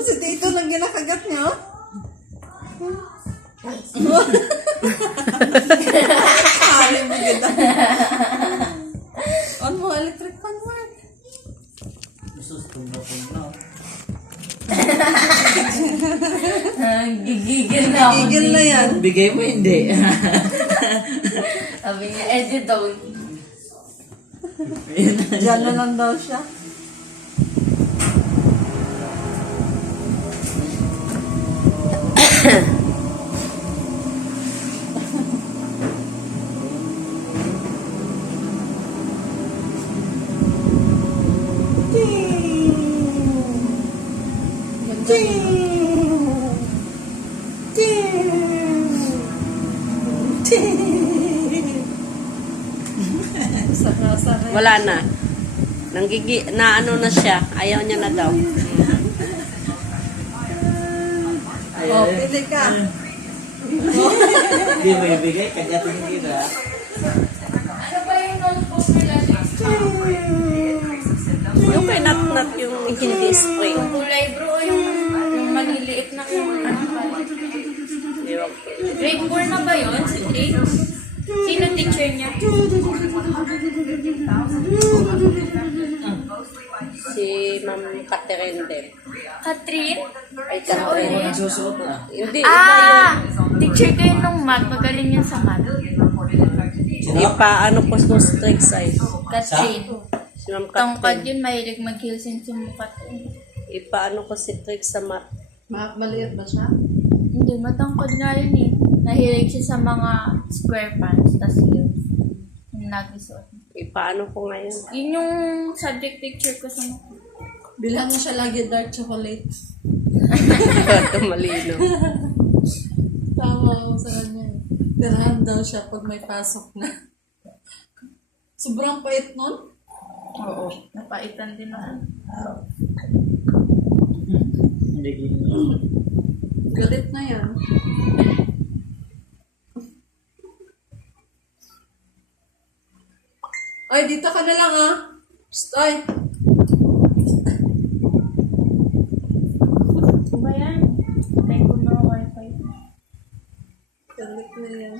Si Tito lang ginakagat niya, oh. Alam mo ganda. On mo, electric fan work. Sus, tumba-tumba. Gigigil na ako. Gigil na yan. Bigay mo hindi. Sabi niya, edit daw. Diyan na lang daw siya. Wala na. Na ano na siya. Ayaw niya na daw. Oh, pili ka. Hindi mo ibigay, kagatin kita. Ano ba yung notebook nila? Yung kay nat yung hindi spray. Yung kulay bro, yung maliliit na yung ano ba? Ewan ko. Grade 4 na ba yun? Si Jay? Sino teacher niya? Si Ma'am Catherine din. Catherine? Ay, Oo, Catherine. eh. Nagsusuot na. Hindi, iba yun. Teacher ko yun ng math. Magaling yan sa math. Ipaano ko sa strict size. Catherine. Si Ma'am Tangkad Catherine. yun, mahilig mag-hilsin sa mukha. Ipaano ko si Trick sa mat. Maliit ba siya? Hindi, matangkad nga yun eh. Nahilig siya sa mga square pants, tas yun. Yung nagisuot. Ipaano ko ngayon. Yun yung subject picture ko sa mukha. Bilhan mo siya lagi dark chocolate. Ito malino. Tama ako sa kanya. Tirahan daw siya pag may pasok na. Sobrang pait nun. Oo. Napaitan din na. Hindi gini. Galit na yan. Ay, dito ka na lang ah. Psst, ay. Ano ba yan? Patay ko na wifi. Galit na yan.